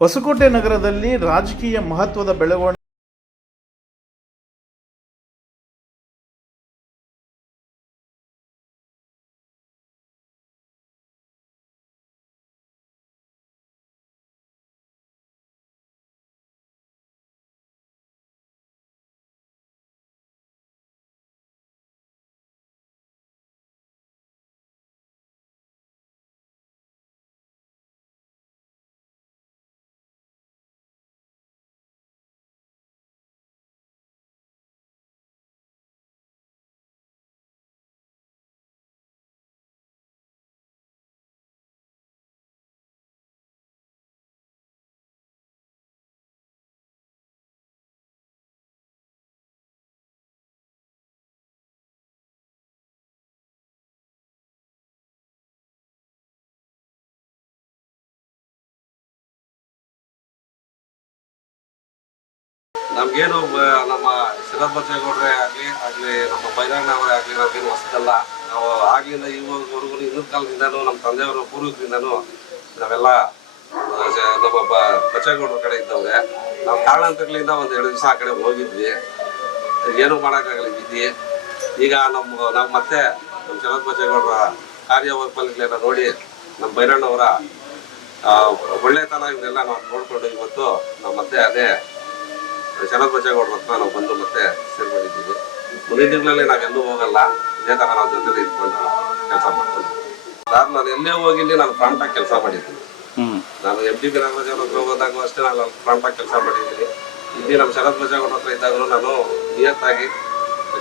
ಹೊಸಕೋಟೆ ನಗರದಲ್ಲಿ ರಾಜಕೀಯ ಮಹತ್ವದ ಬೆಳವಣಿಗೆ ನಮ್ಗೇನು ನಮ್ಮ ಶರತ್ ಬಚ್ಚೇಗೌಡ್ರೆ ಆಗಲಿ ನಮ್ಮ ಬೈರಣ್ಣ ಅವರೇ ಆಗಲಿ ನಮ್ಗೇನು ಹೊಸದಲ್ಲ. ನಾವು ಆಗ್ಲಿಂದ ಇವಾಗವರೆಗೂ ಇನ್ನೊಂದು ಕಾಲದಿಂದನೂ ನಮ್ಮ ತಂದೆಯವರ ಪೂರ್ವಿಕರಿಂದನೂ ನಾವೆಲ್ಲ ನಮ್ಮ ಬಚ್ಚೇಗೌಡ್ರ ಕಡೆ ಇದ್ದವ್ರೆ. ನಾವು ಕಾರಣಾಂತರಗಳಿಂದ ಒಂದು 2 ದಿವಸ ಆ ಕಡೆ ಹೋಗಿದ್ವಿ, ಏನೂ ಮಾಡೋಕ್ಕಾಗಲ್ಲ ಇದ್ವಿ. ಈಗ ನಾವು ಮತ್ತೆ ನಮ್ಮ ಶರತ್ ಬಚ್ಚೇಗೌಡರ ಕಾರ್ಯವೈಫಲ್ಯಗಳೆಲ್ಲ ನೋಡಿ ನಮ್ಮ ಬೈರಣ್ಣವರ ಒಳ್ಳೆತನ ಇವನ್ನೆಲ್ಲ ನಾವು ನೋಡಿಕೊಂಡು ಇವತ್ತು ನಾವು ಮತ್ತೆ ಅದೇ ಶರತ್ ಬಚ್ಚೇಗೌಡರ ಹತ್ರ ನಾವು ಬಂದು ಮತ್ತೆ ಸೇರ್ಕೊಂಡಿದ್ದೀವಿ. ಮುಂದಿನ ದಿನಗಳಲ್ಲಿ ನಾವೆಲ್ಲೂ ಹೋಗಲ್ಲ, ಇದೇ ಥರ ನಾವು ಜೊತೆಲಿ ಇಟ್ಕೊಂಡು ಕೆಲಸ ಮಾಡ್ಕೊಂಡು ಸರ್. ನಾನು ಎಲ್ಲೇ ಹೋಗಿಲ್ಲಿ ನಾನು ಪ್ರಾಂಟಾಗಿ ಕೆಲಸ ಮಾಡಿದ್ದೀನಿ. ನಾನು MTP ನಾಗರಾಜ್ ಅವ್ರ ಹತ್ರ ಹೋದಾಗ ಅಷ್ಟೇ ನಾನು ಪ್ರಾಂಟಾಗಿ ಕೆಲಸ ಮಾಡಿದ್ದೀನಿ. ಇಲ್ಲಿ ನಮ್ಮ ಶರತ್ ಬಚ್ಚೇಗೌಡರ ಹತ್ರ ಇದ್ದಾಗಲೂ ನಾನು ನಿಯತ್ತಾಗಿ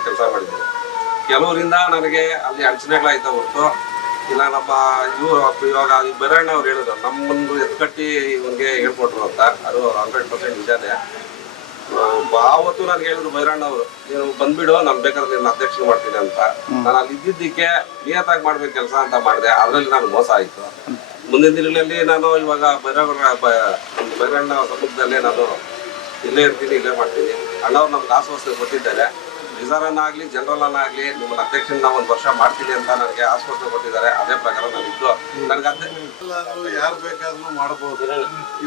ಕೆಲಸ ಮಾಡಿದ್ದೀನಿ. ಕೆಲವರಿಂದ ನನಗೆ ಅಲ್ಲಿ ಅಡಚಣೆಗಳಾಯ್ತಾ ಹೊರತು ಇಲ್ಲ. ನಮ್ಮ ಇವಾಗ ಬೈರಣ್ಣ ಅವ್ರು ಹೇಳಿದ್ರು ನಮ್ಮನ್ನು ಎತ್ಕಟ್ಟಿ ಇವನಿಗೆ ಹೇಳ್ಕೊಟ್ರು ಅಂತ, ಅದು 100% ನಿಜಾನೇ. ಆವತ್ತು ನನಗೆ ಹೇಳಿದ್ರು ಬೈರಣ್ಣ ಅವರು, ನೀನು ಬಂದ್ಬಿಡು, ನಾನು ಬೇಕಾದ್ರೆ ನಿನ್ನ ಅಧ್ಯಕ್ಷ ಮಾಡ್ತೀನಿ ಅಂತ. ನಾನು ಅಲ್ಲಿ ಇದ್ದಿದ್ದಕ್ಕೆ ನಿಯತ್ತಾಗಿ ಮಾಡ್ಬೇಕು ಕೆಲಸ ಅಂತ ಮಾಡಿದೆ. ಅದರಲ್ಲಿ ನಾನು ಮೋಸ ಆಯಿತು. ಮುಂದಿನ ದಿನಗಳಲ್ಲಿ ನಾನು ಇವಾಗ ಬೈರಣ್ಣ ಸಮ್ಮುಖದಲ್ಲೇ ನಾನು ಇಲ್ಲೇ ಇರ್ತೀನಿ, ಇಲ್ಲೇ ಮಾಡ್ತೀನಿ. ಅಣ್ಣವ್ರು ನಮ್ಗೆ ಆಶ್ವಾಸನೆ ಕೊಟ್ಟಿದ್ದಾರೆ, ರಿಸರ್ವ್ ಆಗಲಿ ಜನರಲ್ ಆಗಲಿ ನಿಮ್ಮನ್ನ ಅಧ್ಯಕ್ಷನ ನಾವು 1 ವರ್ಷ ಮಾಡ್ತೀನಿ ಅಂತ ನನಗೆ ಆಶ್ವಾಸನೆ ಕೊಟ್ಟಿದ್ದಾರೆ. ಅದೇ ಪ್ರಕಾರ ನಾನು ಇದ್ದು ನನಗೆ ಯಾರು ಬೇಕಾದ್ರೂ ಮಾಡ್ಬೋದು.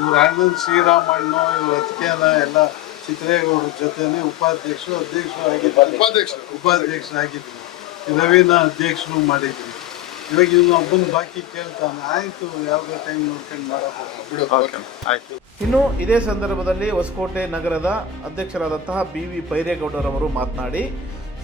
ಇವ್ರ ಅಣ್ಣನ ಶ್ರೀರಾಮಣ್ಣ ಇವ್ರ ಅತಿಥಿಯನ್ನ ಎಲ್ಲ ಚಿತ್ರೇಗೌಡರ ಜೊತೆನೆ ಉಪಾಧ್ಯಕ್ಷರಾಗಿದ್ರು. ನವೀನ ಅಧ್ಯಕ್ಷರು ಮಾಡಿದ್ರು. ಇವಾಗ ಇವ್ನು ಒಬ್ಬನ ಬಾಕಿ ಕೇಳ್ತಾನೆ, ಆಯ್ತು ಯಾವುದೇ ಟೈಮ್ ನೋಡ್ಕೊಂಡು ಮಾಡಬೇಕು. ಇನ್ನು ಇದೇ ಸಂದರ್ಭದಲ್ಲಿ ಹೊಸಕೋಟೆ ನಗರದ ಅಧ್ಯಕ್ಷರಾದಂತಹ BV ಪೈರೇಗೌಡರವರು ಮಾತನಾಡಿ,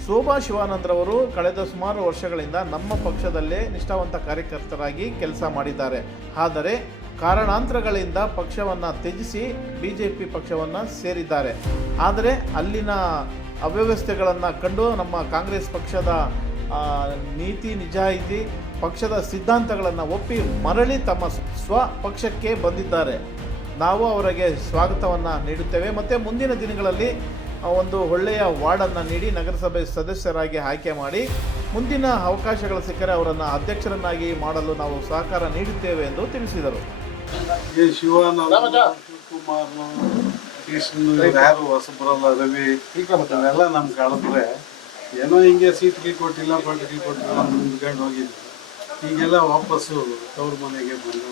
ಶೋಭಾ ಶಿವಾನಂದ್ರವರು ಕಳೆದ ಸುಮಾರು ವರ್ಷಗಳಿಂದ ನಮ್ಮ ಪಕ್ಷದಲ್ಲೇ ನಿಷ್ಠಾವಂತ ಕಾರ್ಯಕರ್ತರಾಗಿ ಕೆಲಸ ಮಾಡಿದ್ದಾರೆ. ಆದರೆ ಕಾರಣಾಂತರಗಳಿಂದ ಪಕ್ಷವನ್ನು ತ್ಯಜಿಸಿ BJP ಪಕ್ಷವನ್ನು ಸೇರಿದ್ದಾರೆ. ಆದರೆ ಅಲ್ಲಿನ ಅವ್ಯವಸ್ಥೆಗಳನ್ನು ಕಂಡು ನಮ್ಮ ಕಾಂಗ್ರೆಸ್ ಪಕ್ಷದ ನೀತಿ ನಿಜಾಯಿತಿ ಪಕ್ಷದ ಸಿದ್ಧಾಂತಗಳನ್ನು ಒಪ್ಪಿ ಮರಳಿ ತಮ್ಮ ಸ್ವಪಕ್ಷಕ್ಕೆ ಬಂದಿದ್ದಾರೆ. ನಾವು ಅವರಿಗೆ ಸ್ವಾಗತವನ್ನು ನೀಡುತ್ತೇವೆ ಮತ್ತು ಮುಂದಿನ ದಿನಗಳಲ್ಲಿ ಒಂದು ಒಳ್ಳೆಯ ವಾರ್ಡನ್ನು ನೀಡಿ ನಗರಸಭೆ ಸದಸ್ಯರಾಗಿ ಆಯ್ಕೆ ಮಾಡಿ ಮುಂದಿನ ಅವಕಾಶಗಳು ಸಿಕ್ಕರೆ ಅವರನ್ನು ಅಧ್ಯಕ್ಷರನ್ನಾಗಿ ಮಾಡಲು ನಾವು ಸಹಕಾರ ನೀಡುತ್ತೇವೆ ಎಂದು ತಿಳಿಸಿದರು. ಶಿವಾನಂದ, ಶಿವಕುಮಾರ್, ಕೃಷ್ಣ, ಯಾರು ಹೊಸಬ್ರಲ್ಲ, ರವಿ ಇವೆಲ್ಲ ನಮ್ಗೆ ಕಳೆದ್ರೆ ಏನೋ ಹಿಂಗೆ ಸೀಟ್ಗೆ ಕೊಟ್ಟಿಲ್ಲ, ಪಟ್ಟಿಗೆ ಕೊಟ್ಟಿಲ್ಲ ಮುಂದ್ಕೊಂಡು ಹೋಗಿದ್ವಿ. ಈಗೆಲ್ಲ ವಾಪಸ್ಸು ತವ್ರ ಮನೆಗೆ ಬಂದು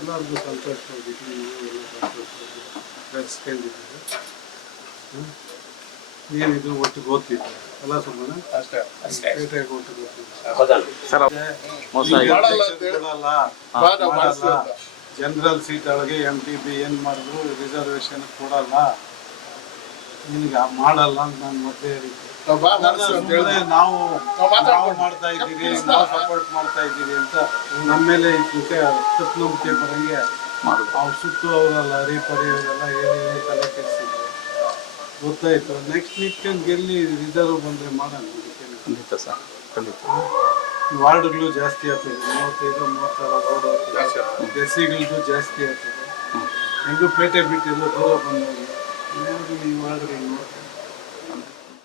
ಎಲ್ಲರಿಗೂ ಸಂತೋಷವಾಗಿದ್ವಿ. ಬೆಳೆಸ್ಕೊಂಡಿದ್ದೀವಿ. ಏನಿದ್ರು ಒಟ್ಟಿಗೆ ಓದ್ತಿದ್ವಿ ಎಲ್ಲ ಸುಮ್ಮನೆ ಪೇಟೆಗೆ ಒಟ್ಟಿಗೆ ಓದ್ತಿದ್ವಿ. ಜನರಲ್ ಸೀಟ್ ಒಳಗೆ MTP ಏನು ಮಾಡಿದ್ರು ರಿಸರ್ವೇಶನ್ ಕೊಡಲ್ಲ, ನಿನಗೆ ಮಾಡಲ್ಲ ಅಂತ ನಾನು ಮತ್ತೆ ನಾವು ಮಾಡ್ತಾ ಇದ್ದೀವಿ, ನಾವು ಸಪೋರ್ಟ್ ಮಾಡ್ತಾ ಇದ್ದೀವಿ ಅಂತ ನಮ್ಮ ಮೇಲೆ ತಪ್ಪು ನಂಬಿಕೆ ಬರಂಗೆ ಅವ್ರು ಸುತ್ತು ಅವರಲ್ಲ ಹರಿಪರಿ ಅವರೆಲ್ಲ ಹೇಳಿ ತಲೆ ಕೆಡಿಸಿದ್ರು. ಗೊತ್ತಾಯ್ತು. ನೆಕ್ಸ್ಟ್ ನಿಂತ್ಕೊಂಡು ಗೆಲ್ಲಿ ರಿಸರ್ವ್ ಬಂದರೆ ಮಾಡೋಣ. ವಾರ್ಡ್ಗಳು ಜಾಸ್ತಿ ಆಗ್ತದೆ, 35-36 ವಾರ್ಡ್ ಆಗ್ತದೆ. SCಗಳದ್ದು ಜಾಸ್ತಿ ಆಗ್ತದೆ. ಹೆಂಗೂ ಪೇಟೆ ಬಿಟ್ಟು ಎಲ್ಲ ದೂರ ಬಂದವರು ಈ ವಾರ್ಡ್ಗಳು ನೋಡ್ತಾರೆ.